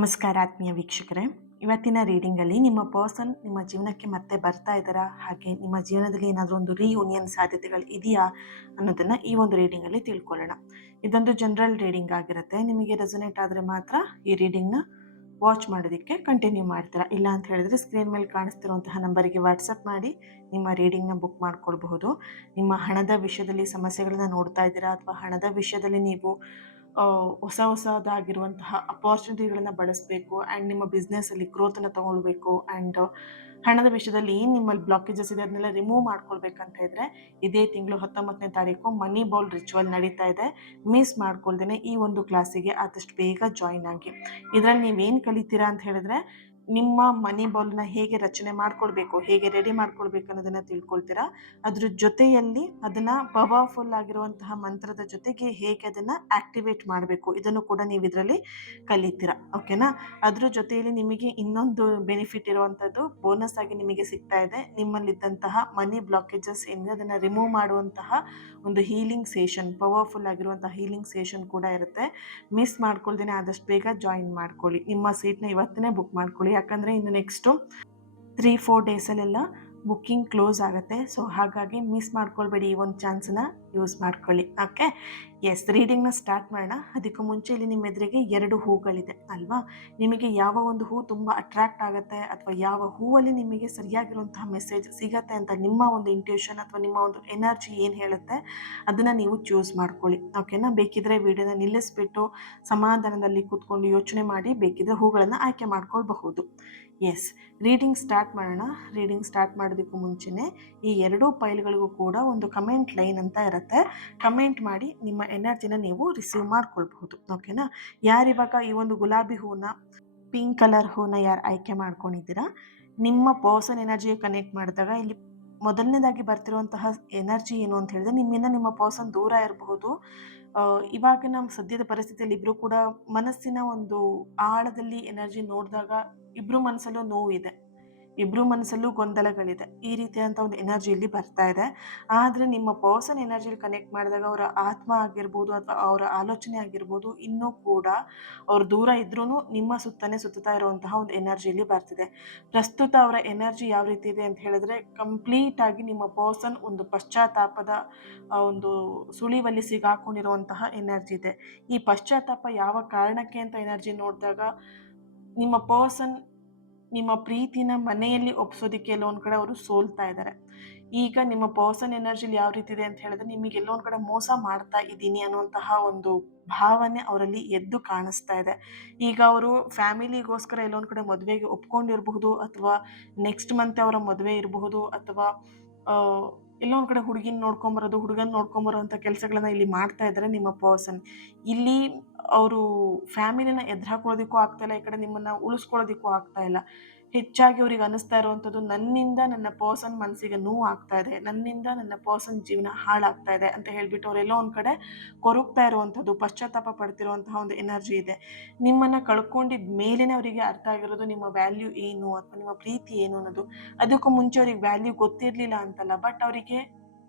ನಮಸ್ಕಾರ ಆತ್ಮೀಯ ವೀಕ್ಷಕರೇ. ಇವತ್ತಿನ ರೀಡಿಂಗಲ್ಲಿ ನಿಮ್ಮ ಪರ್ಸನ್ ನಿಮ್ಮ ಜೀವನಕ್ಕೆ ಮತ್ತೆ ಬರ್ತಾ ಇದ್ದಾರಾ, ಹಾಗೆ ನಿಮ್ಮ ಜೀವನದಲ್ಲಿ ಏನಾದರೂ ಒಂದು ರೀಯೂನಿಯನ್ ಸಾಧ್ಯತೆಗಳು ಇದೆಯಾ ಅನ್ನೋದನ್ನು ಈ ಒಂದು ರೀಡಿಂಗಲ್ಲಿ ತಿಳ್ಕೊಳ್ಳೋಣ. ಇದೊಂದು ಜನರಲ್ ರೀಡಿಂಗ್ ಆಗಿರುತ್ತೆ. ನಿಮಗೆ ರೆಸೊನೇಟ್ ಆದರೆ ಮಾತ್ರ ಈ ರೀಡಿಂಗ್ನ ವಾಚ್ ಮಾಡೋದಕ್ಕೆ ಕಂಟಿನ್ಯೂ ಮಾಡ್ತೀರಾ. ಇಲ್ಲ ಅಂತ ಹೇಳಿದ್ರೆ ಸ್ಕ್ರೀನ್ ಮೇಲೆ ಕಾಣಿಸ್ತಿರುವಂತಹ ನಂಬರಿಗೆ ವಾಟ್ಸಪ್ ಮಾಡಿ ನಿಮ್ಮ ರೀಡಿಂಗ್ನ ಬುಕ್ ಮಾಡ್ಕೊಳ್ಬಹುದು. ನಿಮ್ಮ ಹಣದ ವಿಷಯದಲ್ಲಿ ಸಮಸ್ಯೆಗಳನ್ನ ನೋಡ್ತಾ ಇದ್ದೀರಾ, ಅಥವಾ ಹಣದ ವಿಷಯದಲ್ಲಿ ನೀವು ಹೊಸದಾಗಿರುವಂತಹ ಅಪಾರ್ಚುನಿಟಿಗಳನ್ನು ಬಳಸಬೇಕು ಆ್ಯಂಡ್ ನಿಮ್ಮ ಬಿಸ್ನೆಸ್ಸಲ್ಲಿ ಗ್ರೋತನ್ನು ತಗೊಳ್ಬೇಕು ಆ್ಯಂಡ್ ಹಣದ ವಿಷಯದಲ್ಲಿ ಏನು ನಿಮ್ಮಲ್ಲಿ ಬ್ಲಾಕೇಜಸ್ ಇದೆ ಅದನ್ನೆಲ್ಲ ರಿಮೂವ್ ಮಾಡ್ಕೊಳ್ಬೇಕಂತ ಇದ್ದರೆ ಇದೇ ತಿಂಗಳು 19ನೇ ತಾರೀಕು ಮನಿ ಬೌಲ್ ರಿಚುವಲ್ ನಡೀತಾ ಇದೆ. ಮಿಸ್ ಮಾಡ್ಕೊಳ್ದೇನೆ ಈ ಒಂದು ಕ್ಲಾಸಿಗೆ ಆದಷ್ಟು ಬೇಗ ಜಾಯಿನ್ ಆಗಿ. ಇದರಲ್ಲಿ ನೀವೇನು ಕಲಿತೀರಾ ಅಂತ ಹೇಳಿದ್ರೆ, ನಿಮ್ಮ ಮನಿ ಬೌಲ್ನ ಹೇಗೆ ರಚನೆ ಮಾಡ್ಕೊಳ್ಬೇಕು, ಹೇಗೆ ರೆಡಿ ಮಾಡ್ಕೊಳ್ಬೇಕು ಅನ್ನೋದನ್ನು ತಿಳ್ಕೊಳ್ತೀರಾ. ಅದ್ರ ಜೊತೆಯಲ್ಲಿ ಅದನ್ನು ಪವರ್ಫುಲ್ ಆಗಿರುವಂತಹ ಮಂತ್ರದ ಜೊತೆಗೆ ಹೇಗೆ ಅದನ್ನು ಆಕ್ಟಿವೇಟ್ ಮಾಡಬೇಕು ಇದನ್ನು ಕೂಡ ನೀವು ಇದರಲ್ಲಿ ಕಲಿತೀರಾ. ಓಕೆನಾ. ಅದ್ರ ಜೊತೆಯಲ್ಲಿ ನಿಮಗೆ ಇನ್ನೊಂದು ಬೆನಿಫಿಟ್ ಇರುವಂಥದ್ದು ಬೋನಸ್ ಆಗಿ ನಿಮಗೆ ಸಿಗ್ತಾ ಇದೆ. ನಿಮ್ಮಲ್ಲಿದ್ದಂತಹ ಮನಿ ಬ್ಲಾಕೇಜಸ್ ಏನಿದೆ ಅದನ್ನು ರಿಮೂವ್ ಮಾಡುವಂತಹ ಒಂದು ಹೀಲಿಂಗ್ ಸೆಷನ್, ಪವರ್ಫುಲ್ ಆಗಿರುವಂತಹ ಹೀಲಿಂಗ್ ಸೆಷನ್ ಕೂಡ ಇರುತ್ತೆ. ಮಿಸ್ ಮಾಡ್ಕೊಳ್ದೇನೆ ಆದಷ್ಟು ಬೇಗ ಜಾಯಿನ್ ಮಾಡ್ಕೊಳ್ಳಿ. ನಿಮ್ಮ ಸೀಟ್ನ ಇವತ್ತೇ ಬುಕ್ ಮಾಡ್ಕೊಳ್ಳಿ, ಯಾಕಂದರೆ ಇನ್ನು ನೆಕ್ಸ್ಟು 3-4 ಡೇಸಲ್ಲೆಲ್ಲ ಬುಕ್ಕಿಂಗ್ ಕ್ಲೋಸ್ ಆಗುತ್ತೆ. ಸೊ ಹಾಗಾಗಿ ಮಿಸ್ ಮಾಡ್ಕೊಳ್ಬೇಡಿ, ಈ ಒಂದು ಚಾನ್ಸನ್ನ ಯೂಸ್ ಮಾಡ್ಕೊಳ್ಳಿ. ಓಕೆ, ಎಸ್, ರೀಡಿಂಗ್ನ ಸ್ಟಾರ್ಟ್ ಮಾಡೋಣ. ಅದಕ್ಕೂ ಮುಂಚೆ ಇಲ್ಲಿ ನಿಮ್ಮ ಎದುರಿಗೆ 2 ಹೂಗಳಿದೆ ಅಲ್ವಾ. ನಿಮಗೆ ಯಾವ ಒಂದು ಹೂ ತುಂಬ ಅಟ್ರಾಕ್ಟ್ ಆಗುತ್ತೆ ಅಥವಾ ಯಾವ ಹೂವಲ್ಲಿ ನಿಮಗೆ ಸರಿಯಾಗಿರುವಂತಹ ಮೆಸೇಜ್ ಸಿಗತ್ತೆ ಅಂತ ನಿಮ್ಮ ಒಂದು ಇಂಟ್ಯೂಷನ್ ಅಥವಾ ನಿಮ್ಮ ಒಂದು ಎನರ್ಜಿ ಏನು ಹೇಳುತ್ತೆ ಅದನ್ನು ನೀವು ಚೂಸ್ ಮಾಡ್ಕೊಳ್ಳಿ. ಓಕೆನಾ. ಬೇಕಿದ್ರೆ ವಿಡಿಯೋನ ನಿಲ್ಲಿಸ್ಬಿಟ್ಟು ಸಮಾಧಾನದಲ್ಲಿ ಕೂತ್ಕೊಂಡು ಯೋಚನೆ ಮಾಡಿ ಬೇಕಿದ್ರೆ ಹೂಗಳನ್ನು ಆಯ್ಕೆ ಮಾಡ್ಕೊಳ್ಬಹುದು. ಎಸ್, ರೀಡಿಂಗ್ ಸ್ಟಾರ್ಟ್ ಮಾಡೋಣ. ರೀಡಿಂಗ್ ಸ್ಟಾರ್ಟ್ ಮಾಡೋದಕ್ಕೂ ಮುಂಚೆನೇ ಈ 2 ಫೈಲ್ಗಳಿಗೂ ಕೂಡ ಒಂದು ಕಮೆಂಟ್ ಲೈನ್ ಅಂತ ಇರುತ್ತೆ. ಕಮೆಂಟ್ ಮಾಡಿ ನಿಮ್ಮ ಎನರ್ಜಿನ ನೀವು ರಿಸೀವ್ ಮಾಡ್ಕೊಳ್ಬಹುದು. ಓಕೆನಾ. ಯಾರಿವಾಗ ಈ ಒಂದು ಗುಲಾಬಿ ಹೂನ, ಪಿಂಕ್ ಕಲರ್ ಹೂನ ಯಾರು ಆಯ್ಕೆ ಮಾಡ್ಕೊಂಡಿದ್ದೀರಾ, ನಿಮ್ಮ ಪರ್ಸನ್ ಎನರ್ಜಿಗೆ ಕನೆಕ್ಟ್ ಮಾಡಿದಾಗ ಇಲ್ಲಿ ಮೊದಲನೇದಾಗಿ ಬರ್ತಿರುವಂತಹ ಎನರ್ಜಿ ಏನು ಅಂತ ಹೇಳಿದ್ರೆ, ನಿಮ್ಮಿಂದ ನಿಮ್ಮ ಪರ್ಸನ್ ದೂರ ಇರಬಹುದು. ಇವಾಗ ನಮ್ಮ ಸದ್ಯದ ಪರಿಸ್ಥಿತಿಯಲ್ಲಿ ಇಬ್ಬರು ಕೂಡ ಮನಸ್ಸಿನ ಒಂದು ಆಳದಲ್ಲಿ ಎನರ್ಜಿ ನೋಡಿದಾಗ ಇಬ್ಬರು ಮನಸ್ಸಲ್ಲೂ ನೋವಿದೆ, ಇಬ್ಬರು ಮನಸ್ಸಲ್ಲೂ ಗೊಂದಲಗಳಿದೆ. ಈ ರೀತಿಯಾದಂಥ ಒಂದು ಎನರ್ಜಿ ಇಲ್ಲಿ ಬರ್ತಾ ಇದೆ. ಆದರೆ ನಿಮ್ಮ ಪರ್ಸನ್ ಎನರ್ಜಿಲಿ ಕನೆಕ್ಟ್ ಮಾಡಿದಾಗ ಅವರ ಆತ್ಮ ಆಗಿರ್ಬೋದು ಅಥವಾ ಅವರ ಆಲೋಚನೆ ಆಗಿರ್ಬೋದು ಇನ್ನೂ ಕೂಡ ಅವ್ರು ದೂರ ಇದ್ರೂ ನಿಮ್ಮ ಸುತ್ತನೇ ಸುತ್ತಾ ಇರುವಂತಹ ಒಂದು ಎನರ್ಜಿ ಇಲ್ಲಿ ಬರ್ತಿದೆ. ಪ್ರಸ್ತುತ ಅವರ ಎನರ್ಜಿ ಯಾವ ರೀತಿ ಇದೆ ಅಂತ ಹೇಳಿದ್ರೆ, ಕಂಪ್ಲೀಟ್ ಆಗಿ ನಿಮ್ಮ ಪರ್ಸನ್ ಒಂದು ಪಶ್ಚಾತ್ತಾಪದ ಒಂದು ಸುಳಿವಲ್ಲಿ ಸಿಗಾಕೊಂಡಿರುವಂತಹ ಎನರ್ಜಿ ಇದೆ. ಈ ಪಶ್ಚಾತ್ತಾಪ ಯಾವ ಕಾರಣಕ್ಕೆ ಅಂತ ಎನರ್ಜಿ ನೋಡಿದಾಗ, ನಿಮ್ಮ ಪರ್ಸನ್ ನಿಮ್ಮ ಪ್ರೀತಿನ ಮನೆಯಲ್ಲಿ ಒಪ್ಸೋದಕ್ಕೆ ಎಲ್ಲೊಂದು ಕಡೆ ಅವರು ಸೋಲ್ತಾ ಇದ್ದಾರೆ. ಈಗ ನಿಮ್ಮ ಪರ್ಸನ್ ಎನರ್ಜಿಲಿ ಯಾವ ರೀತಿ ಇದೆ ಅಂತ ಹೇಳಿದ್ರೆ, ನಿಮಗೆ ಎಲ್ಲೊಂದು ಕಡೆ ಮೋಸ ಮಾಡ್ತಾ ಇದ್ದೀನಿ ಅನ್ನುವಂತಹ ಒಂದು ಭಾವನೆ ಅವರಲ್ಲಿ ಎದ್ದು ಕಾಣಿಸ್ತಾ ಇದೆ. ಈಗ ಅವರು ಫ್ಯಾಮಿಲಿಗೋಸ್ಕರ ಎಲ್ಲೊಂದು ಕಡೆ ಮದುವೆಗೆ ಒಪ್ಕೊಂಡಿರಬಹುದು, ಅಥವಾ ನೆಕ್ಸ್ಟ್ ಮಂತ್ ಅವರ ಮದುವೆ ಇರಬಹುದು, ಅಥವಾ ಎಲ್ಲೊಂದು ಕಡೆ ಹುಡುಗಿನ ನೋಡ್ಕೊಂಬರೋದು, ಹುಡುಗನ ನೋಡ್ಕೊಂಬರೋಂಥ ಕೆಲಸಗಳನ್ನ ಇಲ್ಲಿ ಮಾಡ್ತಾ ಇದ್ದಾರೆ ನಿಮ್ಮ ಪರ್ಸನ್. ಇಲ್ಲಿ ಅವರು ಫ್ಯಾಮಿಲಿನ ಎದುರು ಹಾಕೊಳ್ಳೋದಕ್ಕೂ ಆಗ್ತಾ ಇಲ್ಲ, ಈ ಕಡೆ ನಿಮ್ಮನ್ನು ಉಳಿಸ್ಕೊಳ್ಳೋದಕ್ಕೂ ಆಗ್ತಾ ಇಲ್ಲ. ಹೆಚ್ಚಾಗಿ ಅವ್ರಿಗೆ ಅನ್ನಿಸ್ತಾ ಇರುವಂಥದ್ದು, ನನ್ನಿಂದ ನನ್ನ ಪರ್ಸನ್ ಮನಸ್ಸಿಗೆ ನೋವು ಆಗ್ತಾ ಇದೆ, ನನ್ನಿಂದ ನನ್ನ ಪರ್ಸನ್ ಜೀವನ ಹಾಳಾಗ್ತಾ ಇದೆ ಅಂತ ಹೇಳ್ಬಿಟ್ಟು ಅವರೆಲ್ಲೋ ಒಂದು ಕಡೆ ಕೊರಗ್ತಾ ಇರುವಂಥದ್ದು, ಪಶ್ಚಾತ್ತಾಪ ಪಡ್ತಿರುವಂತಹ ಒಂದು ಎನರ್ಜಿ ಇದೆ. ನಿಮ್ಮನ್ನು ಕಳ್ಕೊಂಡಿದ್ದ ಮೇಲೇ ಅವರಿಗೆ ಅರ್ಥ ಆಗಿರೋದು ನಿಮ್ಮ ವ್ಯಾಲ್ಯೂ ಏನು ಅಥವಾ ನಿಮ್ಮ ಪ್ರೀತಿ ಏನು ಅನ್ನೋದು. ಅದಕ್ಕೂ ಮುಂಚೆ ಅವ್ರಿಗೆ ವ್ಯಾಲ್ಯೂ ಗೊತ್ತಿರಲಿಲ್ಲ ಅಂತಲ್ಲ, ಬಟ್ ಅವರಿಗೆ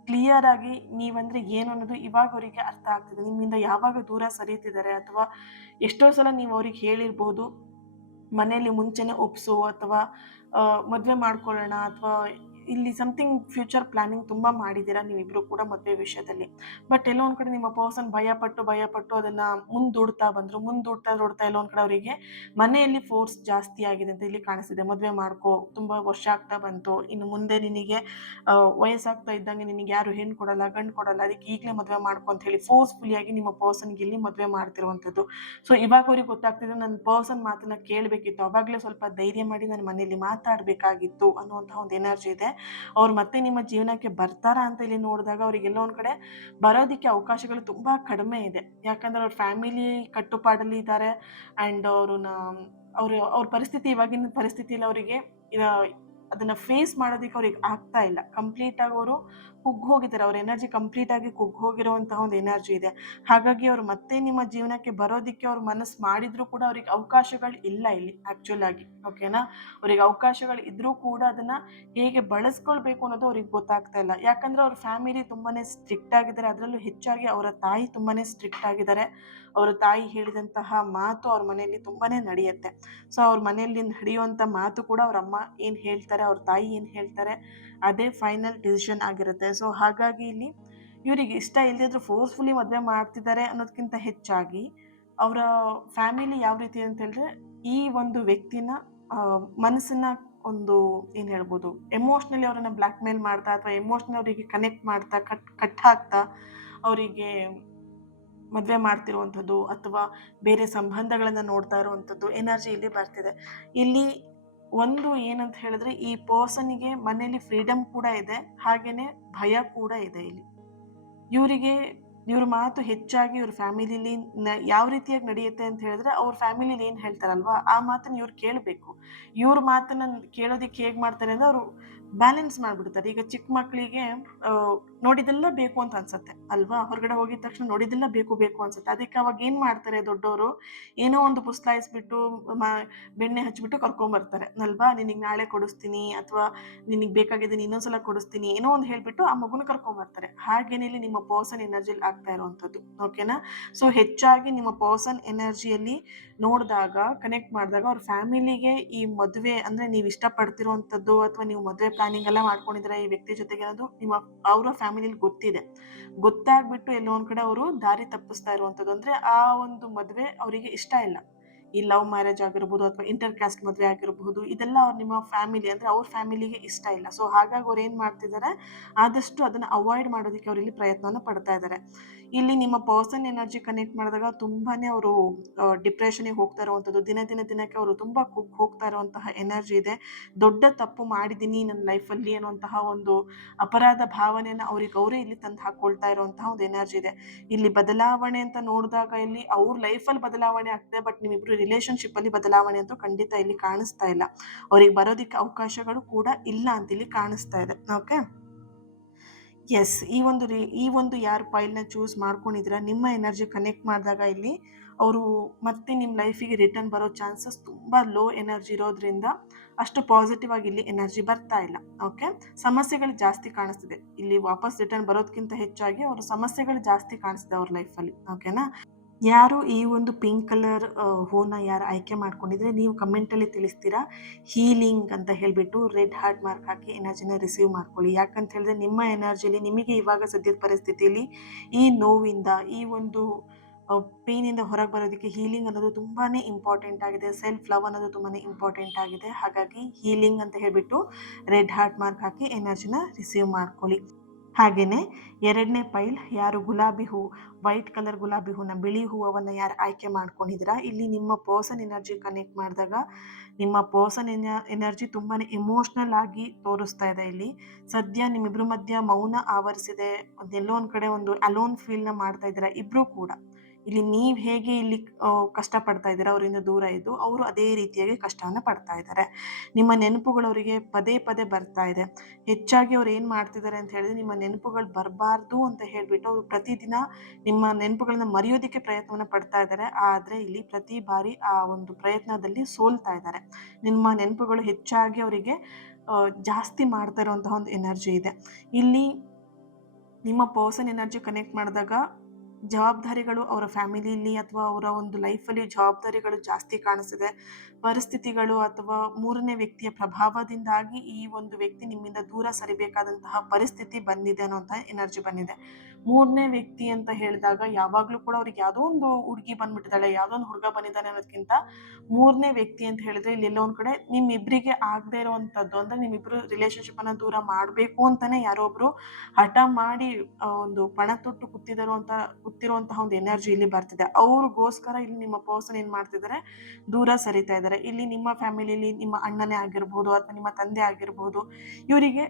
ಕ್ಲಿಯರ್ ಆಗಿ ನೀವಂದರೆ ಏನು ಅನ್ನೋದು ಇವಾಗ ಅವರಿಗೆ ಅರ್ಥ ಆಗ್ತಿದೆ. ನಿಮ್ಮಿಂದ ಯಾವಾಗ ದೂರ ಸರಿತಿದ್ದಾರೆ, ಅಥವಾ ಎಷ್ಟೋ ಸಲ ನೀವು ಅವ್ರಿಗೆ ಹೇಳಿರ್ಬೋದು ಮನೆಯಲ್ಲಿ ಮುಂಚೆನೇ ಒಪ್ಸು, ಅಥವಾ ಮದುವೆ ಮಾಡ್ಕೊಳ್ಳೋಣ, ಅಥವಾ ಇಲ್ಲಿ ಸಮಥಿಂಗ್ ಫ್ಯೂಚರ್ ಪ್ಲಾನಿಂಗ್ ತುಂಬ ಮಾಡಿದ್ದೀರಾ ನೀವಿಬ್ಬರು ಕೂಡ ಮದುವೆ ವಿಷಯದಲ್ಲಿ. ಬಟ್ ಎಲ್ಲೋ ಒಂದು ಕಡೆ ನಿಮ್ಮ ಪರ್ಸನ್ ಭಯಪಟ್ಟು ಅದನ್ನು ಮುಂದೂಡ್ತಾ ಎಲ್ಲೋ ಒಂದು ಕಡೆ ಅವರಿಗೆ ಮನೆಯಲ್ಲಿ ಫೋರ್ಸ್ ಜಾಸ್ತಿ ಆಗಿದೆ ಅಂತ ಇಲ್ಲಿ ಕಾಣಿಸ್ತಿದೆ. ಮದುವೆ ಮಾಡ್ಕೋ, ತುಂಬ ವರ್ಷ ಆಗ್ತಾ ಬಂತು, ಇನ್ನು ಮುಂದೆ ನಿನಗೆ ವಯಸ್ಸಾಗ್ತಾ ಇದ್ದಂಗೆ ನಿನಗೆ ಯಾರು ಹೆಣ್ಣು ಕೊಡಲ್ಲ, ಗಂಡು ಕೊಡಲ್ಲ, ಅದಕ್ಕೆ ಈಗಲೇ ಮದುವೆ ಮಾಡ್ಕೊ ಅಂತ ಹೇಳಿ ಫೋರ್ಸ್ಫುಲಿಯಾಗಿ ನಿಮ್ಮ ಪರ್ಸನ್ಗೆ ಇಲ್ಲಿ ಮದುವೆ ಮಾಡ್ತಿರುವಂಥದ್ದು. ಸೊ ಇವಾಗ ಅವ್ರಿಗೆ ಗೊತ್ತಾಗ್ತಿದೆ, ನನ್ನ ಪರ್ಸನ್ ಮಾತನ್ನ ಕೇಳಬೇಕಿತ್ತು, ಅವಾಗಲೇ ಸ್ವಲ್ಪ ಧೈರ್ಯ ಮಾಡಿ ನನ್ನ ಮನೆಯಲ್ಲಿ ಮಾತಾಡಬೇಕಾಗಿತ್ತು ಅನ್ನುವಂಥ ಒಂದು ಎನರ್ಜಿ ಇದೆ. ಅವ್ರು ಮತ್ತೆ ನಿಮ್ಮ ಜೀವನಕ್ಕೆ ಬರ್ತಾರಾ ಅಂತ ಇಲ್ಲಿ ನೋಡಿದಾಗ ಅವರಿಗೆಲ್ಲ ಒಂದು ಕಡೆ ಬರೋದಕ್ಕೆ ಅವಕಾಶಗಳು ತುಂಬ ಕಡಿಮೆ ಇದೆ. ಯಾಕಂದರೆ ಅವ್ರ ಫ್ಯಾಮಿಲಿ ಕಟ್ಟುಪಾಡಲ್ಲಿ ಇದ್ದಾರೆ ಆ್ಯಂಡ್ ಅವ್ರ ಪರಿಸ್ಥಿತಿ, ಇವಾಗಿನ ಪರಿಸ್ಥಿತಿಯಲ್ಲಿ ಅವರಿಗೆ ಅದನ್ನು ಫೇಸ್ ಮಾಡೋದಕ್ಕೆ ಅವ್ರಿಗೆ ಆಗ್ತಾ ಇಲ್ಲ. ಕಂಪ್ಲೀಟಾಗಿ ಅವರು ಕುಗ್ಗ್ ಹೋಗಿದ್ದಾರೆ. ಅವ್ರ ಎನರ್ಜಿ ಕಂಪ್ಲೀಟ್ ಆಗಿ ಕುಗ್ಗ್ ಹೋಗಿರುವಂತಹ ಒಂದು ಎನರ್ಜಿ ಇದೆ. ಹಾಗಾಗಿ ಅವ್ರು ಮತ್ತೆ ನಿಮ್ಮ ಜೀವನಕ್ಕೆ ಬರೋದಿಕ್ಕೆ ಅವ್ರು ಮನಸ್ಸು ಮಾಡಿದ್ರು ಕೂಡ ಅವ್ರಿಗೆ ಅವಕಾಶಗಳು ಇಲ್ಲ ಇಲ್ಲಿ ಆಕ್ಚುಲ್ ಆಗಿ. ಓಕೆನಾ? ಅವ್ರಿಗೆ ಅವಕಾಶಗಳು ಇದ್ರೂ ಕೂಡ ಅದನ್ನ ಹೇಗೆ ಬಳಸ್ಕೊಳ್ಬೇಕು ಅನ್ನೋದು ಅವ್ರಿಗೆ ಗೊತ್ತಾಗ್ತಾ ಇಲ್ಲ. ಯಾಕಂದ್ರೆ ಅವ್ರ ಫ್ಯಾಮಿಲಿ ತುಂಬಾನೇ ಸ್ಟ್ರಿಕ್ಟ್ ಆಗಿದ್ದಾರೆ. ಅದರಲ್ಲೂ ಹೆಚ್ಚಾಗಿ ಅವರ ತಾಯಿ ತುಂಬಾನೇ ಸ್ಟ್ರಿಕ್ಟ್ ಆಗಿದ್ದಾರೆ. ಅವರ ತಾಯಿ ಹೇಳಿದಂತಹ ಮಾತು ಅವ್ರ ಮನೆಯಲ್ಲಿ ತುಂಬಾನೇ ನಡೆಯುತ್ತೆ. ಸೊ ಅವ್ರ ಮನೆಯಲ್ಲಿ ನಡೆಯುವಂಥ ಮಾತು ಕೂಡ ಅವ್ರ ಅಮ್ಮ ಏನು ಹೇಳ್ತಾರೆ, ಅವ್ರ ತಾಯಿ ಏನು ಹೇಳ್ತಾರೆ, ಅದೇ ಫೈನಲ್ ಡಿಸಿಷನ್ ಆಗಿರುತ್ತೆ. ಸೊ ಹಾಗಾಗಿ ಇಲ್ಲಿ ಇವರಿಗೆ ಇಷ್ಟ ಇಲ್ಲದಿದ್ರು ಫೋರ್ಸ್ಫುಲಿ ಮದುವೆ ಮಾಡ್ತಿದ್ದಾರೆ ಅನ್ನೋದಕ್ಕಿಂತ ಹೆಚ್ಚಾಗಿ ಅವರ ಫ್ಯಾಮಿಲಿ ಯಾವ ರೀತಿ ಅಂತ ಹೇಳಿದ್ರೆ ಈ ಒಂದು ವ್ಯಕ್ತಿನ ಮನಸ್ಸನ್ನ ಒಂದು ಏನು ಹೇಳ್ಬೋದು, ಎಮೋಷ್ನಲಿ ಅವರನ್ನ ಬ್ಲ್ಯಾಕ್ ಮೇಲ್ ಮಾಡ್ತಾ ಅಥವಾ ಎಮೋಷ್ನಲಿ ಅವರಿಗೆ ಕನೆಕ್ಟ್ ಮಾಡ್ತಾ ಕಟ್ ಹಾಕ್ತಾ ಅವರಿಗೆ ಮದುವೆ ಮಾಡ್ತಿರುವಂಥದ್ದು ಅಥವಾ ಬೇರೆ ಸಂಬಂಧಗಳನ್ನು ನೋಡ್ತಾ ಇರುವಂಥದ್ದು ಎನರ್ಜಿ ಇಲ್ಲಿ ಬರ್ತಿದೆ. ಇಲ್ಲಿ ಒಂದು ಏನಂತ ಹೇಳಿದ್ರೆ ಈ ಪರ್ಸನ್ನಿಗೆ ಮನೆಯಲ್ಲಿ ಫ್ರೀಡಮ್ ಕೂಡ ಇದೆ, ಹಾಗೇನೆ ಭಯ ಕೂಡ ಇದೆ. ಇಲ್ಲಿ ಇವರಿಗೆ ಇವ್ರ ಮಾತು ಹೆಚ್ಚಾಗಿ ಇವ್ರ ಫ್ಯಾಮಿಲಿಲಿ ಯಾವ ರೀತಿಯಾಗಿ ನಡೆಯುತ್ತೆ ಅಂತ ಹೇಳಿದ್ರೆ ಅವ್ರ ಫ್ಯಾಮಿಲಿಲಿ ಏನು ಹೇಳ್ತಾರಲ್ವಾ ಆ ಮಾತನ್ನ ಇವ್ರು ಕೇಳಬೇಕು. ಇವ್ರ ಮಾತನ್ನ ಕೇಳೋದಿಕ್ಕೆ ಹೇಗೆ ಮಾಡ್ತಾರೆ ಅಂದ್ರೆ ಅವರು ಬ್ಯಾಲೆನ್ಸ್ ಮಾಡ್ಬಿಡ್ತಾರೆ. ಈಗ ಚಿಕ್ಕ ಮಕ್ಕಳಿಗೆ ನೋಡಿದೆಲ್ಲ ಬೇಕು ಅಂತ ಅನ್ಸುತ್ತೆ ಅಲ್ವಾ, ಹೊರಗಡೆ ಹೋಗಿದ ತಕ್ಷಣ ನೋಡಿದೆಲ್ಲ ಬೇಕು ಬೇಕು ಅನ್ಸುತ್ತೆ. ಅದಕ್ಕೆ ಅವಾಗ ಏನ್ ಮಾಡ್ತಾರೆ ದೊಡ್ಡವರು, ಏನೋ ಒಂದು ಪುಸ್ಲಾಯಿಸ್ಬಿಟ್ಟು ಬೆಣ್ಣೆ ಹಚ್ಬಿಟ್ಟು ಕರ್ಕೊಂಬರ್ತಾರೆ ಅಲ್ವಾ, ನಿನಗೆ ನಾಳೆ ಕೊಡಿಸ್ತೀನಿ ಅಥವಾ ನಿನಗೆ ಬೇಕಾಗಿದೆ ಇನ್ನೊಂದ್ಸಲ ಕೊಡಿಸ್ತೀನಿ ಏನೋ ಒಂದು ಹೇಳ್ಬಿಟ್ಟು ಆ ಮಗುನ ಕರ್ಕೊಂಬರ್ತಾರೆ. ಹಾಗೇನೆ ಇಲ್ಲಿ ನಿಮ್ಮ ಪರ್ಸನ್ ಎನರ್ಜಿಲಿ ಆಗ್ತಾ ಇರುವಂಥದ್ದು. ಓಕೆನಾ? ಸೊ ಹೆಚ್ಚಾಗಿ ನಿಮ್ಮ ಪರ್ಸನ್ ಎನರ್ಜಿಯಲ್ಲಿ ನೋಡಿದಾಗ ಕನೆಕ್ಟ್ ಮಾಡಿದಾಗ ಅವ್ರ ಫ್ಯಾಮಿಲಿಗೆ ಈ ಮದುವೆ ಅಂದ್ರೆ ನೀವು ಇಷ್ಟಪಡ್ತಿರುವಂಥದ್ದು ಅಥವಾ ನೀವು ಮದುವೆ ಪ್ಲಾನಿಂಗ್ ಎಲ್ಲ ಮಾಡ್ಕೊಂಡಿದ್ರೆ ಈ ವ್ಯಕ್ತಿ ಜೊತೆಗೆ ಅನ್ನೋದು ಅವರ ಫ್ಯಾಮಿಲಿಲಿ ಗೊತ್ತಿದೆ. ಗೊತ್ತಾಗ್ಬಿಟ್ಟು ಎಲ್ಲೋ ಒಂದ್ ಕಡೆ ಅವರು ದಾರಿ ತಪ್ಪಿಸ್ತಾ ಇರುವಂಥದ್ದು. ಅಂದ್ರೆ ಆ ಒಂದು ಮದುವೆ ಅವರಿಗೆ ಇಷ್ಟ ಇಲ್ಲ. ಈ ಲವ್ ಮ್ಯಾರೇಜ್ ಆಗಿರ್ಬೋದು ಅಥವಾ ಇಂಟರ್ ಕ್ಯಾಸ್ಟ್ ಮದುವೆ ಆಗಿರಬಹುದು, ಇದೆಲ್ಲ ನಿಮ್ಮ ಫ್ಯಾಮಿಲಿ ಅಂದ್ರೆ ಅವ್ರ ಫ್ಯಾಮಿಲಿಗೆ ಇಷ್ಟ ಇಲ್ಲ. ಸೊ ಹಾಗಾಗಿ ಅವ್ರು ಏನ್ ಮಾಡ್ತಿದ್ದಾರೆ, ಆದಷ್ಟು ಅದನ್ನ ಅವಾಯ್ಡ್ ಮಾಡೋದಕ್ಕೆ ಅವ್ರು ಇಲ್ಲಿ ಪ್ರಯತ್ನವನ್ನ ಪಡ್ತಾ ಇದ್ದಾರೆ. ಇಲ್ಲಿ ನಿಮ್ಮ ಪರ್ಸನ್ ಎನರ್ಜಿ ಕನೆಕ್ಟ್ ಮಾಡಿದಾಗ ತುಂಬಾನೇ ಅವರು ಡಿಪ್ರೆಷನ್ಗೆ ಹೋಗ್ತಾ ಇರುವಂಥದ್ದು, ದಿನಕ್ಕೆ ಅವರು ತುಂಬಾ ಕುಗ್ಗ್ ಹೋಗ್ತಾ ಇರುವಂತಹ ಎನರ್ಜಿ ಇದೆ. ದೊಡ್ಡ ತಪ್ಪು ಮಾಡಿದ್ದೀನಿ ನನ್ನ ಲೈಫಲ್ಲಿ ಅನ್ನುವಂತಹ ಒಂದು ಅಪರಾಧ ಭಾವನೆಯನ್ನ ಅವ್ರಿಗೆ ಅವರೇ ಇಲ್ಲಿ ತಂದು ಹಾಕೊಳ್ತಾ ಇರುವಂತಹ ಒಂದು ಎನರ್ಜಿ ಇದೆ. ಇಲ್ಲಿ ಬದಲಾವಣೆ ಅಂತ ನೋಡಿದಾಗ ಇಲ್ಲಿ ಅವ್ರ ಲೈಫಲ್ಲಿ ಬದಲಾವಣೆ ಆಗ್ತದೆ, ಬಟ್ ನಿಮ್ಮಿಬ್ರು ರಿಲೇಶನ್ಶಿಪ್ ಅಲ್ಲಿ ಬದಲಾವಣೆ ಅಂತೂ ಖಂಡಿತ ಇಲ್ಲಿ ಕಾಣಿಸ್ತಾ ಇಲ್ಲ. ಅವ್ರಿಗೆ ಬರೋದಿಕ್ಕೆ ಅವಕಾಶಗಳು ಕೂಡ ಇಲ್ಲ ಅಂತ ಇಲ್ಲಿ ಕಾಣಿಸ್ತಾ ಇದೆ. ಓಕೆ, ಎಸ್, ಈ ಒಂದು ಯಾರು ಫೈಲ್ನ ಚೂಸ್ ಮಾಡ್ಕೊಂಡಿದ್ದೀರಾ ನಿಮ್ಮ ಎನರ್ಜಿ ಕನೆಕ್ಟ್ ಮಾಡಿದಾಗ ಇಲ್ಲಿ ಅವರು ಮತ್ತೆ ನಿಮ್ಮ ಲೈಫಿಗೆ ರಿಟರ್ನ್ ಬರೋ ಚಾನ್ಸಸ್ ತುಂಬ ಲೋ ಎನರ್ಜಿ ಇರೋದ್ರಿಂದ ಅಷ್ಟು ಪಾಸಿಟಿವ್ ಆಗಿ ಇಲ್ಲಿ ಎನರ್ಜಿ ಬರ್ತಾ ಇಲ್ಲ. ಓಕೆ, ಸಮಸ್ಯೆಗಳು ಜಾಸ್ತಿ ಕಾಣಿಸ್ತಿದೆ ಇಲ್ಲಿ, ವಾಪಸ್ ರಿಟರ್ನ್ ಬರೋದಕ್ಕಿಂತ ಹೆಚ್ಚಾಗಿ ಅವರ ಸಮಸ್ಯೆಗಳು ಜಾಸ್ತಿ ಕಾಣಿಸ್ತಿದೆ ಅವ್ರ ಲೈಫಲ್ಲಿ. ಓಕೆನಾ? ಯಾರು ಈ ಒಂದು ಪಿಂಕ್ ಕಲರ್ ಹೂನ ಯಾರು ಆಯ್ಕೆ ಮಾಡ್ಕೊಂಡಿದ್ರೆ ನೀವು ಕಮೆಂಟಲ್ಲಿ ತಿಳಿಸ್ತೀರಾ ಹೀಲಿಂಗ್ ಅಂತ ಹೇಳಿಬಿಟ್ಟು ರೆಡ್ ಹಾರ್ಟ್ ಮಾರ್ಕ್ ಹಾಕಿ ಎನರ್ಜಿನ ರಿಸೀವ್ ಮಾಡ್ಕೊಳ್ಳಿ. ಯಾಕಂತ ಹೇಳಿದ್ರೆ ನಿಮ್ಮ ಎನರ್ಜಿಲಿ ನಿಮಗೆ ಇವಾಗ ಸದ್ಯದ ಪರಿಸ್ಥಿತಿಯಲ್ಲಿ ಈ ನೋವಿಂದ ಈ ಒಂದು ಪೇನಿಂದ ಹೊರಗೆ ಬರೋದಕ್ಕೆ ಹೀಲಿಂಗ್ ಅನ್ನೋದು ತುಂಬಾ ಇಂಪಾರ್ಟೆಂಟ್ ಆಗಿದೆ. ಸೆಲ್ಫ್ ಲವ್ ಅನ್ನೋದು ತುಂಬಾ ಇಂಪಾರ್ಟೆಂಟ್ ಆಗಿದೆ. ಹಾಗಾಗಿ ಹೀಲಿಂಗ್ ಅಂತ ಹೇಳಿಬಿಟ್ಟು ರೆಡ್ ಹಾರ್ಟ್ ಮಾರ್ಕ್ ಹಾಕಿ ಎನರ್ಜಿನ ರಿಸೀವ್ ಮಾಡ್ಕೊಳ್ಳಿ. ಹಾಗೆಯೇ ಎರಡನೇ ಪೈಲ್ ಯಾರು ಗುಲಾಬಿ ಹೂ, ವೈಟ್ ಕಲರ್ ಗುಲಾಬಿ ಹೂನ, ಬಿಳಿ ಹೂವನ್ನು ಯಾರು ಆಯ್ಕೆ ಮಾಡ್ಕೊಂಡಿದ್ದೀರಾ ಇಲ್ಲಿ ನಿಮ್ಮ ಪರ್ಸನ್ ಎನರ್ಜಿ ಕನೆಕ್ಟ್ ಮಾಡಿದಾಗ ನಿಮ್ಮ ಪರ್ಸನ್ ಎನರ್ಜಿ ತುಂಬಾ ಎಮೋಷ್ನಲ್ ಆಗಿ ತೋರಿಸ್ತಾ ಇದೆ. ಇಲ್ಲಿ ಸದ್ಯ ನಿಮ್ಮಿಬ್ರ ಮಧ್ಯ ಮೌನ ಆವರಿಸಿದೆ, ಎಲ್ಲೋ ಒಂದು ಕಡೆ ಒಂದು ಅಲೋನ್ ಫೀಲ್ನ ಮಾಡ್ತಾ ಇದ್ದೀರಾ ಇಬ್ಬರೂ ಕೂಡ. ಇಲ್ಲಿ ನೀವು ಹೇಗೆ ಇಲ್ಲಿ ಕಷ್ಟಪಡ್ತಾ ಇದ್ದೀರಾ ಅವರಿಂದ ದೂರ ಇದ್ದು, ಅವರು ಅದೇ ರೀತಿಯಾಗಿ ಕಷ್ಟವನ್ನು ಪಡ್ತಾ ಇದ್ದಾರೆ. ನಿಮ್ಮ ನೆನಪುಗಳು ಅವರಿಗೆ ಪದೇ ಪದೇ ಬರ್ತಾ ಇದೆ. ಹೆಚ್ಚಾಗಿ ಅವ್ರು ಏನು ಮಾಡ್ತಿದ್ದಾರೆ ಅಂತ ಹೇಳಿದ್ರೆ ನಿಮ್ಮ ನೆನಪುಗಳು ಬರಬಾರ್ದು ಅಂತ ಹೇಳಿಬಿಟ್ಟು ಅವರು ಪ್ರತಿದಿನ ನಿಮ್ಮ ನೆನಪುಗಳನ್ನ ಮರೆಯೋದಕ್ಕೆ ಪ್ರಯತ್ನವನ್ನು ಪಡ್ತಾ ಇದ್ದಾರೆ. ಆದರೆ ಇಲ್ಲಿ ಪ್ರತಿ ಬಾರಿ ಆ ಒಂದು ಪ್ರಯತ್ನದಲ್ಲಿ ಸೋಲ್ತಾ ಇದ್ದಾರೆ. ನಿಮ್ಮ ನೆನಪುಗಳು ಹೆಚ್ಚಾಗಿ ಅವರಿಗೆ ಜಾಸ್ತಿ ಮಾಡ್ತಾ ಇರುವಂತಹ ಒಂದು ಎನರ್ಜಿ ಇದೆ. ಇಲ್ಲಿ ನಿಮ್ಮ ಪರ್ಸನ್ ಎನರ್ಜಿ ಕನೆಕ್ಟ್ ಮಾಡಿದಾಗ ಜವಾಬ್ದಾರಿಗಳು ಅವರ ಫ್ಯಾಮಿಲಿಯಲ್ಲಿ ಅಥವಾ ಅವರ ಒಂದು ಲೈಫಲ್ಲಿ ಜವಾಬ್ದಾರಿಗಳು ಜಾಸ್ತಿ ಕಾಣಿಸ್ತಿದೆ. ಪರಿಸ್ಥಿತಿಗಳು ಅಥವಾ ಮೂರನೇ ವ್ಯಕ್ತಿಯ ಪ್ರಭಾವದಿಂದಾಗಿ ಈ ಒಂದು ವ್ಯಕ್ತಿ ನಿಮ್ಮಿಂದ ದೂರ ಸರಿಬೇಕಾದಂತಹ ಪರಿಸ್ಥಿತಿ ಬಂದಿದೆ ಅನ್ನೋಂಥ ಎನರ್ಜಿ ಬಂದಿದೆ. ಮೂರನೇ ವ್ಯಕ್ತಿ ಅಂತ ಹೇಳಿದಾಗ ಯಾವಾಗಲೂ ಕೂಡ ಅವ್ರಿಗೆ ಯಾವುದೋ ಒಂದು ಹುಡುಗಿ ಬಂದ್ಬಿಟ್ಟಿದ್ದಾಳೆ, ಯಾವುದೋ ಒಂದು ಹುಡುಗ ಬಂದಿದ್ದಾನೆ ಅನ್ನೋದಕ್ಕಿಂತ ಮೂರನೇ ವ್ಯಕ್ತಿ ಅಂತ ಹೇಳಿದ್ರೆ ಇಲ್ಲಿ ಎಲ್ಲೋ ಒಂದು ಕಡೆ ನಿಮ್ಮಿಬ್ಬರಿಗೆ ಆಗದೆ ಇರುವಂಥದ್ದು, ಅಂದರೆ ನಿಮ್ಮಿಬ್ಬರು ರಿಲೇಷನ್ಶಿಪ್ಪನ್ನು ದೂರ ಮಾಡಬೇಕು ಅಂತಲೇ ಯಾರೊಬ್ಬರು ಹಠ ಮಾಡಿ ಒಂದು ಪಣ ತೊಟ್ಟು ಕೂತಿರುವಂತಹ ಒಂದು ಎನರ್ಜಿ ಇಲ್ಲಿ ಬರ್ತಿದೆ. ಅವ್ರಿಗೋಸ್ಕರ ಇಲ್ಲಿ ನಿಮ್ಮ ಪರ್ಸನ್ ಏನು ಮಾಡ್ತಿದ್ದಾರೆ, ದೂರ ಸರಿತಾ ಇದ್ದಾರೆ. ಇಲ್ಲಿ ನಿಮ್ಮ ಫ್ಯಾಮಿಲಿಯಲ್ಲಿ ನಿಮ್ಮ ಅಣ್ಣನೇ ಆಗಿರ್ಬೋದು ಅಥವಾ ನಿಮ್ಮ ತಂದೆ ಆಗಿರ್ಬೋದು, ಇವರಿಗೆ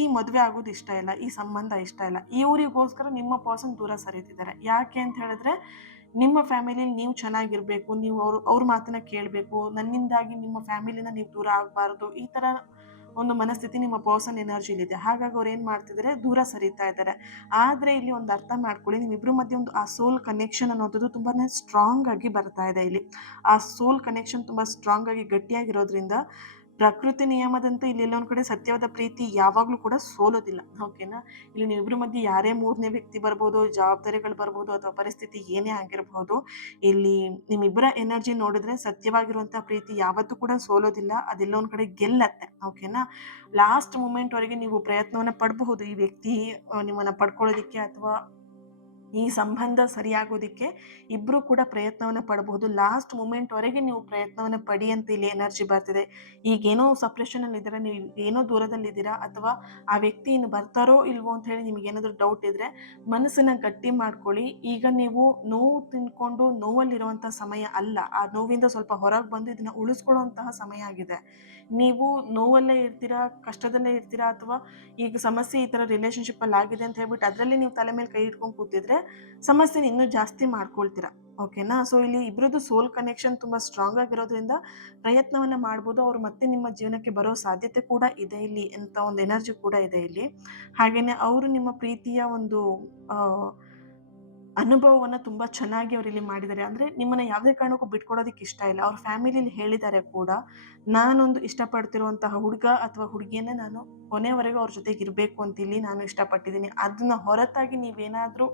ಈ ಮದುವೆ ಆಗೋದು ಇಷ್ಟ ಇಲ್ಲ, ಈ ಸಂಬಂಧ ಇಷ್ಟ ಇಲ್ಲ. ಇವರಿಗೋಸ್ಕರ ನಿಮ್ಮ ಪರ್ಸನ್ ದೂರ ಸರಿತಿದ್ದಾರೆ. ಯಾಕೆ ಅಂತ ಹೇಳಿದ್ರೆ ನಿಮ್ಮ ಫ್ಯಾಮಿಲಿಯಲ್ಲಿ ನೀವು ಚೆನ್ನಾಗಿರ್ಬೇಕು, ನೀವು ಅವ್ರ ಮಾತನ್ನ ಕೇಳಬೇಕು, ನನ್ನಿಂದಾಗಿ ನಿಮ್ಮ ಫ್ಯಾಮಿಲಿನ ನೀವು ದೂರ ಆಗಬಾರ್ದು, ಈ ಥರ ಒಂದು ಮನಸ್ಥಿತಿ ನಿಮ್ಮ ಪರ್ಸನ್ ಎನರ್ಜಿಲಿದೆ. ಹಾಗಾಗಿ ಅವ್ರು ಏನು ಮಾಡ್ತಿದ್ದಾರೆ, ದೂರ ಸರಿತಾ ಇದ್ದಾರೆ. ಆದರೆ ಇಲ್ಲಿ ಒಂದು ಅರ್ಥ ಮಾಡ್ಕೊಳ್ಳಿ, ನಿಮ್ಮಿಬ್ಬರ ಮಧ್ಯೆ ಒಂದು ಆ ಸೋಲ್ ಕನೆಕ್ಷನ್ ಅನ್ನೋದು ತುಂಬಾ ಸ್ಟ್ರಾಂಗ್ ಆಗಿ ಬರ್ತಾ ಇದೆ. ಇಲ್ಲಿ ಆ ಸೋಲ್ ಕನೆಕ್ಷನ್ ತುಂಬ ಸ್ಟ್ರಾಂಗ್ ಆಗಿ ಗಟ್ಟಿಯಾಗಿರೋದ್ರಿಂದ ಪ್ರಕೃತಿ ನಿಯಮದಂತೆ ಇಲ್ಲಿ ಎಲ್ಲೊಂದು ಕಡೆ ಸತ್ಯವಾದ ಪ್ರೀತಿ ಯಾವಾಗಲೂ ಕೂಡ ಸೋಲೋದಿಲ್ಲ. ಓಕೆನಾ. ಇಲ್ಲಿ ನೀವಿಬ್ಬರ ಮಧ್ಯೆ ಯಾರೇ ಮೂರನೇ ವ್ಯಕ್ತಿ ಬರ್ಬೋದು, ಜವಾಬ್ದಾರಿಗಳು ಬರ್ಬೋದು, ಅಥವಾ ಪರಿಸ್ಥಿತಿ ಏನೇ ಆಗಿರಬಹುದು, ಇಲ್ಲಿ ನಿಮ್ಮಿಬ್ಬರ ಎನರ್ಜಿ ನೋಡಿದ್ರೆ ಸತ್ಯವಾಗಿರುವಂಥ ಪ್ರೀತಿ ಯಾವತ್ತೂ ಕೂಡ ಸೋಲೋದಿಲ್ಲ. ಅದೆಲ್ಲೊಂದು ಕಡೆ ಗೆಲ್ಲತ್ತೆ. ಓಕೆನಾ. ಲಾಸ್ಟ್ ಮೂಮೆಂಟ್ವರೆಗೆ ನೀವು ಪ್ರಯತ್ನವನ್ನು ಪಡಬಹುದು ಈ ವ್ಯಕ್ತಿ ನಿಮ್ಮನ್ನು ಪಡ್ಕೊಳ್ಳೋದಕ್ಕೆ, ಅಥವಾ ಈ ಸಂಬಂಧ ಸರಿಯಾಗೋದಕ್ಕೆ ಇಬ್ಬರು ಕೂಡ ಪ್ರಯತ್ನವನ್ನು ಪಡಬಹುದು. ಲಾಸ್ಟ್ ಮೂಮೆಂಟ್ವರೆಗೆ ನೀವು ಪ್ರಯತ್ನವನ್ನು ಪಡಿ ಅಂತ ಇಲ್ಲಿ ಎನರ್ಜಿ ಬರ್ತಿದೆ. ಈಗೇನೋ ಸಪ್ರೆಷನಲ್ಲಿ ಇದ್ದೀರಾ, ನೀವು ಏನೋ ದೂರದಲ್ಲಿದ್ದೀರಾ, ಅಥವಾ ಆ ವ್ಯಕ್ತಿ ಇನ್ನು ಬರ್ತಾರೋ ಇಲ್ವೋ ಅಂತ ಹೇಳಿ ನಿಮಗೇನಾದರೂ ಡೌಟ್ ಇದ್ದರೆ ಮನಸ್ಸನ್ನು ಗಟ್ಟಿ ಮಾಡ್ಕೊಳ್ಳಿ. ಈಗ ನೀವು ನೋವು ತಿನ್ಕೊಂಡು ನೋವಲ್ಲಿರುವಂಥ ಸಮಯ ಅಲ್ಲ. ಆ ನೋವಿಂದ ಸ್ವಲ್ಪ ಹೊರಗೆ ಬಂದು ಇದನ್ನು ಉಳಿಸ್ಕೊಳ್ಳುವಂತಹ ಸಮಯ ಆಗಿದೆ. ನೀವು ನೋವಲ್ಲೇ ಇರ್ತೀರಾ, ಕಷ್ಟದಲ್ಲೇ ಇರ್ತೀರಾ, ಅಥವಾ ಈಗ ಸಮಸ್ಯೆ ಈ ಥರ ರಿಲೇಷನ್ಶಿಪ್ಪಲ್ಲಿ ಆಗಿದೆ ಅಂತ ಹೇಳ್ಬಿಟ್ಟು ಅದರಲ್ಲಿ ನೀವು ತಲೆ ಮೇಲೆ ಕೈ ಇಟ್ಕೊಂಡು ಕೂತಿದ್ರೆ ಸಮಸ್ಯೆನ ಇನ್ನೂ ಜಾಸ್ತಿ ಮಾಡ್ಕೊಳ್ತೀರಾ. ಓಕೆನಾ. ಸೊ ಇಲ್ಲಿ ಇಬ್ಬರದ್ದು ಸೋಲ್ ಕನೆಕ್ಷನ್ ತುಂಬ ಸ್ಟ್ರಾಂಗ್ ಆಗಿರೋದ್ರಿಂದ ಪ್ರಯತ್ನವನ್ನು ಮಾಡ್ಬೋದು. ಅವರು ಮತ್ತೆ ನಿಮ್ಮ ಜೀವನಕ್ಕೆ ಬರೋ ಸಾಧ್ಯತೆ ಕೂಡ ಇದೆ ಇಲ್ಲಿ ಅಂತ ಒಂದು ಎನರ್ಜಿ ಕೂಡ ಇದೆ ಇಲ್ಲಿ. ಹಾಗೆಯೇ ಅವರು ನಿಮ್ಮ ಪ್ರೀತಿಯ ಒಂದು ಅನುಭವವನ್ನು ತುಂಬ ಚೆನ್ನಾಗಿ ಅವ್ರು ಇಲ್ಲಿ ಮಾಡಿದ್ದಾರೆ. ಅಂದರೆ ನಿಮ್ಮನ್ನು ಯಾವುದೇ ಕಾರಣಕ್ಕೂ ಬಿಟ್ಕೊಡೋದಕ್ಕೆ ಇಷ್ಟ ಇಲ್ಲ. ಅವ್ರ ಫ್ಯಾಮಿಲಿಲಿ ಹೇಳಿದ್ದಾರೆ ಕೂಡ, ನಾನೊಂದು ಇಷ್ಟಪಡ್ತಿರುವಂತಹ ಹುಡುಗ ಅಥವಾ ಹುಡುಗಿಯನ್ನೇ ನಾನು ಕೊನೆವರೆಗೂ ಅವ್ರ ಜೊತೆಗೆ ಇರಬೇಕು ಅಂತ ಇಲ್ಲಿ ನಾನು ಇಷ್ಟಪಟ್ಟಿದ್ದೀನಿ. ಅದನ್ನ ಹೊರತಾಗಿ ನೀವೇನಾದರೂ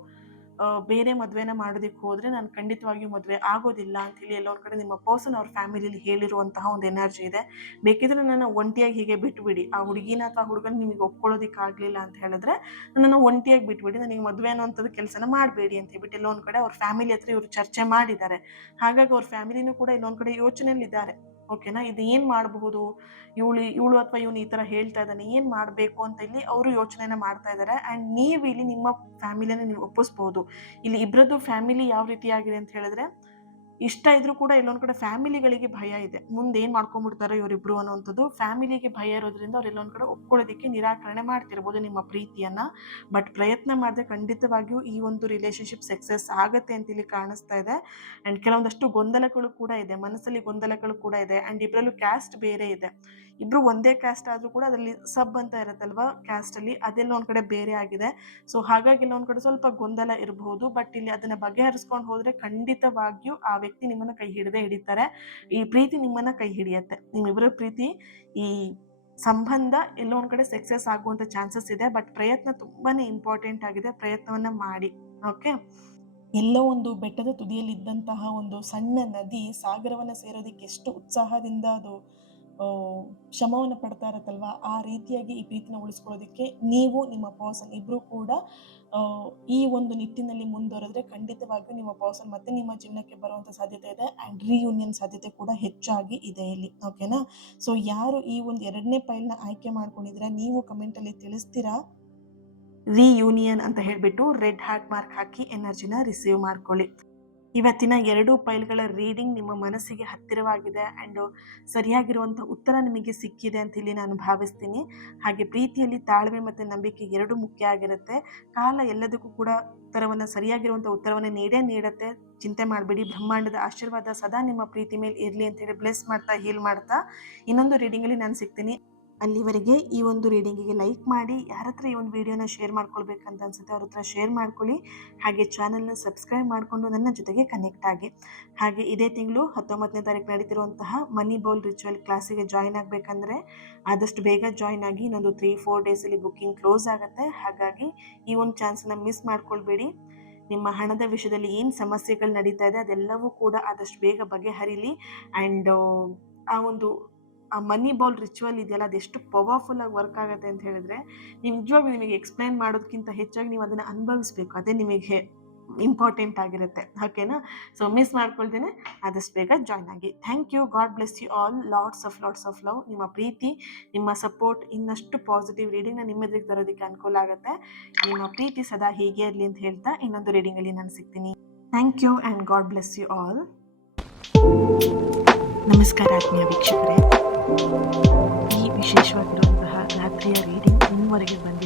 ಬೇರೆ ಮದುವೆನ ಮಾಡೋದಕ್ಕೆ ಹೋದರೆ ನಾನು ಖಂಡಿತವಾಗಿಯೂ ಮದುವೆ ಆಗೋದಿಲ್ಲ ಅಂಥೇಳಿ ಎಲ್ಲೊಂದು ಕಡೆ ನಿಮ್ಮ ಪರ್ಸನ್ ಅವ್ರ ಫ್ಯಾಮಿಲಿಲಿ ಹೇಳಿರುವಂತಹ ಒಂದು ಎನರ್ಜಿ ಇದೆ. ಬೇಕಿದ್ರೆ ನನ್ನ ಒಂಟಿಯಾಗಿ ಹೀಗೆ ಬಿಟ್ಬಿಡಿ, ಆ ಹುಡುಗಿನ ಅಥವಾ ಹುಡುಗನ ನಿಮಗೆ ಒಪ್ಕೊಳ್ಳೋದಕ್ಕಾಗಲಿಲ್ಲ ಅಂತ ಹೇಳಿದ್ರೆ ನನ್ನನ್ನು ಒಂಟಿಯಾಗಿ ಬಿಟ್ಬಿಡಿ, ನನಗೆ ಮದುವೆ ಅನ್ನೋಂಥದ್ದು ಕೆಲಸನ ಮಾಡಬೇಡಿ ಅಂತ ಹೇಳ್ಬಿಟ್ಟು ಎಲ್ಲೊಂದು ಕಡೆ ಅವ್ರ ಫ್ಯಾಮಿಲಿ ಹತ್ರ ಇವರು ಚರ್ಚೆ ಮಾಡಿದ್ದಾರೆ. ಹಾಗಾಗಿ ಅವ್ರ ಫ್ಯಾಮಿಲಿನೂ ಕೂಡ ಇನ್ನೊಂದು ಕಡೆ ಯೋಚನೆಯಲ್ಲಿದ್ದಾರೆ. ಓಕೆನಾ. ಇದು ಏನು ಮಾಡಬಹುದು, ಇವಳು ಅಥವಾ ಇವನು ಈ ಥರ ಹೇಳ್ತಾ ಇದ್ದಾನೆ, ಏನು ಮಾಡಬೇಕು ಅಂತ ಇಲ್ಲಿ ಅವರು ಯೋಚನೆನ ಮಾಡ್ತಾ ಇದ್ದಾರೆ. ಆ್ಯಂಡ್ ನೀವು ಇಲ್ಲಿ ನಿಮ್ಮ ಫ್ಯಾಮಿಲಿಯನ್ನು ನೀವು ಒಪ್ಪಿಸ್ಬೋದು. ಇಲ್ಲಿ ಇಬ್ಬರದ್ದು ಫ್ಯಾಮಿಲಿ ಯಾವ ರೀತಿಯಾಗಿದೆ ಅಂತ ಹೇಳಿದ್ರೆ, ಇಷ್ಟ ಇದ್ರೂ ಕೂಡ ಎಲ್ಲೊಂದು ಕಡೆ ಫ್ಯಾಮಿಲಿಗಳಿಗೆ ಭಯ ಇದೆ, ಮುಂದೆ ಏನು ಮಾಡ್ಕೊಂಡ್ಬಿಡ್ತಾರೆ ಇವರಿಬ್ರು ಅನ್ನೋವಂಥದ್ದು. ಫ್ಯಾಮಿಲಿಗೆ ಭಯ ಇರೋದ್ರಿಂದ ಅವ್ರು ಎಲ್ಲೊಂದು ಕಡೆ ಒಪ್ಕೊಳ್ಳೋದಕ್ಕೆ ನಿರಾಕರಣೆ ಮಾಡ್ತಿರ್ಬೋದು ನಿಮ್ಮ ಪ್ರೀತಿಯನ್ನು. ಬಟ್ ಪ್ರಯತ್ನ ಮಾಡಿದ್ರೆ ಖಂಡಿತವಾಗಿಯೂ ಈ ಒಂದು ರಿಲೇಷನ್ಶಿಪ್ ಸಕ್ಸಸ್ ಆಗುತ್ತೆ ಅಂತ ಇಲ್ಲಿ ಕಾಣಿಸ್ತಾ ಇದೆ. ಆ್ಯಂಡ್ ಕೆಲವೊಂದಷ್ಟು ಗೊಂದಲಗಳು ಕೂಡ ಇದೆ, ಮನಸ್ಸಲ್ಲಿ ಗೊಂದಲಗಳು ಕೂಡ ಇದೆ. ಆ್ಯಂಡ್ ಇಬ್ಬರಲ್ಲೂ ಕ್ಯಾಸ್ಟ್ ಬೇರೆ ಇದೆ. ಇಬ್ಬರು ಒಂದೇ ಕ್ಯಾಸ್ಟ್ ಆದರೂ ಕೂಡ ಅದರಲ್ಲಿ ಸಬ್ ಅಂತ ಇರುತ್ತಲ್ವ ಕ್ಯಾಸ್ಟಲ್ಲಿ, ಅದೆಲ್ಲ ಒಂದು ಕಡೆ ಬೇರೆ ಆಗಿದೆ. ಸೊ ಹಾಗಾಗಿ ಎಲ್ಲ ಒಂದು ಕಡೆ ಸ್ವಲ್ಪ ಗೊಂದಲ ಇರಬಹುದು. ಬಟ್ ಇಲ್ಲಿ ಅದನ್ನು ಬಗೆಹರಿಸ್ಕೊಂಡು ಹೋದರೆ ಖಂಡಿತವಾಗಿಯೂ ಆ ವ್ಯಕ್ತಿ ನಿಮ್ಮನ್ನು ಕೈ ಹಿಡಿದೇ ಹಿಡಿತಾರೆ. ಈ ಪ್ರೀತಿ ನಿಮ್ಮನ್ನು ಕೈ ಹಿಡಿಯುತ್ತೆ. ನಿಮ್ಮಿಬ್ಬರ ಪ್ರೀತಿ, ಈ ಸಂಬಂಧ ಎಲ್ಲೋ ಒಂದು ಕಡೆ ಸಕ್ಸಸ್ ಆಗುವಂಥ ಚಾನ್ಸಸ್ ಇದೆ. ಬಟ್ ಪ್ರಯತ್ನ ತುಂಬಾ ಇಂಪಾರ್ಟೆಂಟ್ ಆಗಿದೆ. ಪ್ರಯತ್ನವನ್ನು ಮಾಡಿ. ಓಕೆ. ಎಲ್ಲೋ ಒಂದು ಬೆಟ್ಟದ ತುದಿಯಲ್ಲಿದ್ದಂತಹ ಒಂದು ಸಣ್ಣ ನದಿ ಸಾಗರವನ್ನು ಸೇರೋದಕ್ಕೆ ಎಷ್ಟು ಉತ್ಸಾಹದಿಂದ ಅದು ಶ್ರಮವನ್ನು ಪಡ್ತಾ ಇರತ್ತಲ್ವ, ಆ ರೀತಿಯಾಗಿ ಈ ಪ್ರೀತಿನ ಉಳಿಸ್ಕೊಳ್ಳೋದಕ್ಕೆ ನೀವು ನಿಮ್ಮ ಪರ್ಸನ್ ಇಬ್ಬರು ಕೂಡ ಈ ಒಂದು ನಿಟ್ಟಿನಲ್ಲಿ ಮುಂದುವರೆದ್ರೆ ಖಂಡಿತವಾಗಿಯೂ ನಿಮ್ಮ ಪರ್ಸನ್ ಮತ್ತೆ ನಿಮ್ಮ ಜೀವನಕ್ಕೆ ಬರುವಂಥ ಸಾಧ್ಯತೆ ಇದೆ. ಆ್ಯಂಡ್ ರಿಯೂನಿಯನ್ ಸಾಧ್ಯತೆ ಕೂಡ ಹೆಚ್ಚಾಗಿ ಇದೆ ಇಲ್ಲಿ. ಓಕೆನಾ. ಸೊ ಯಾರು ಈ ಒಂದು 2ನೇ ಫೈಲ್ನ ಆಯ್ಕೆ ಮಾಡ್ಕೊಂಡಿದ್ದೀರಾ, ನೀವು ಕಮೆಂಟಲ್ಲಿ ತಿಳಿಸ್ತೀರಾ ರಿಯೂನಿಯನ್ ಅಂತ ಹೇಳಿಬಿಟ್ಟು ರೆಡ್ ಹಾರ್ಟ್ ಮಾರ್ಕ್ ಹಾಕಿ ಎನರ್ಜಿನ ರಿಸೀವ್ ಮಾಡ್ಕೊಳ್ಳಿ. ಇವತ್ತಿನ 2 ಫೈಲ್ಗಳ ರೀಡಿಂಗ್ ನಿಮ್ಮ ಮನಸ್ಸಿಗೆ ಹತ್ತಿರವಾಗಿದೆ ಆ್ಯಂಡ್ ಸರಿಯಾಗಿರುವಂಥ ಉತ್ತರ ನಿಮಗೆ ಸಿಕ್ಕಿದೆ ಅಂತ ಇಲ್ಲಿ ನಾನು ಭಾವಿಸ್ತೀನಿ. ಹಾಗೆ ಪ್ರೀತಿಯಲ್ಲಿ ತಾಳ್ಮೆ ಮತ್ತು ನಂಬಿಕೆ 2 ಮುಖ್ಯ ಆಗಿರುತ್ತೆ. ಕಾಲ ಎಲ್ಲದಕ್ಕೂ ಕೂಡ ಸರಿಯಾಗಿರುವಂಥ ಉತ್ತರವನ್ನು ನೀಡುತ್ತೆ. ಚಿಂತೆ ಮಾಡಬೇಡಿ. ಬ್ರಹ್ಮಾಂಡದ ಆಶೀರ್ವಾದ ಸದಾ ನಿಮ್ಮ ಪ್ರೀತಿ ಮೇಲೆ ಇರಲಿ ಅಂತ ಹೇಳಿ ಬ್ಲೆಸ್ ಮಾಡ್ತಾ ಹೀಲ್ ಮಾಡ್ತಾ ಇನ್ನೊಂದು ರೀಡಿಂಗಲ್ಲಿ ನಾನು ಸಿಗ್ತೀನಿ. ಅಲ್ಲಿವರೆಗೆ ಈ ಒಂದು ರೀಡಿಂಗಿಗೆ ಲೈಕ್ ಮಾಡಿ, ಯಾರ ಹತ್ರ ಈ ಒಂದು ವಿಡಿಯೋನ ಶೇರ್ ಮಾಡ್ಕೊಳ್ಬೇಕಂತ ಅನ್ಸುತ್ತೆ ಅವ್ರ ಹತ್ರ ಶೇರ್ ಮಾಡ್ಕೊಳ್ಳಿ. ಹಾಗೆ ಚಾನಲ್ನ ಸಬ್ಸ್ಕ್ರೈಬ್ ಮಾಡಿಕೊಂಡು ನನ್ನ ಜೊತೆಗೆ ಕನೆಕ್ಟ್ ಆಗಿ. ಹಾಗೆ ಇದೇ ತಿಂಗಳು 19ನೇ ತಾರೀಕು ನಡೀತಿರುವಂತಹ ಮನಿ ಬೌಲ್ ರಿಚುವಲ್ ಕ್ಲಾಸಿಗೆ ಜಾಯಿನ್ ಆಗಬೇಕಂದ್ರೆ ಆದಷ್ಟು ಬೇಗ ಜಾಯಿನ್ ಆಗಿ. ಇನ್ನೊಂದು 3-4 ಡೇಸಲ್ಲಿ ಬುಕ್ಕಿಂಗ್ ಕ್ಲೋಸ್ ಆಗುತ್ತೆ. ಹಾಗಾಗಿ ಈ ಒಂದು ಚಾನ್ಸನ್ನು ಮಿಸ್ ಮಾಡ್ಕೊಳ್ಬೇಡಿ. ನಿಮ್ಮ ಹಣದ ವಿಷಯದಲ್ಲಿ ಏನು ಸಮಸ್ಯೆಗಳು ನಡೀತಾ ಇದೆ ಅದೆಲ್ಲವೂ ಕೂಡ ಆದಷ್ಟು ಬೇಗ ಬಗೆಹರಿಲಿ. ಆ್ಯಂಡ್ ಆ ಮನಿ ಬೌಲ್ ರಿಚುವಲ್ ಇದೆಯಲ್ಲ, ಅದೆಷ್ಟು ಪವರ್ಫುಲ್ಲಾಗಿ ವರ್ಕ್ ಆಗುತ್ತೆ ಅಂತ ಹೇಳಿದ್ರೆ ನಿಜವಾಗ್ಲೂ ನಿಮಗೆ ಎಕ್ಸ್ಪ್ಲೈನ್ ಮಾಡೋದಕ್ಕಿಂತ ಹೆಚ್ಚಾಗಿ ನೀವು ಅದನ್ನು ಅನುಭವಿಸ್ಬೇಕು. ಅದೇ ನಿಮಗೆ ಇಂಪಾರ್ಟೆಂಟ್ ಆಗಿರುತ್ತೆ. ಓಕೆನಾ. ಸೊ ಮಿಸ್ ಮಾಡ್ಕೊಳ್ತೇನೆ, ಆದಷ್ಟು ಬೇಗ ಜಾಯ್ನ್ ಆಗಿ. Thank you. God bless you all. Lots of love. ನಿಮ್ಮ ಪ್ರೀತಿ, ನಿಮ್ಮ ಸಪೋರ್ಟ್ ಇನ್ನಷ್ಟು ಪಾಸಿಟಿವ್ ರೀಡಿಂಗ್ನ ನಿಮ್ಮೆದುರಿಗೆ ತರೋದಕ್ಕೆ ಅನುಕೂಲ ಆಗುತ್ತೆ. ನಿಮ್ಮ ಪ್ರೀತಿ ಸದಾ ಹೀಗೆ ಇರಲಿ ಅಂತ ಹೇಳ್ತಾ ಇನ್ನೊಂದು ರೀಡಿಂಗಲ್ಲಿ ನಾನು ಸಿಗ್ತೀನಿ. Thank you and God bless you all. ನಮಸ್ಕಾರ ಆತ್ಮೀಯ ವೀಕ್ಷಕರೇ. ಈ ವಿಶೇಷವಾಗಿರುವಂತಹ ರಾತ್ರಿಯ ರೀಡಿಂಗ್ ನಿಮ್ಮವರೆಗೆ ಬಂದಿದೆ.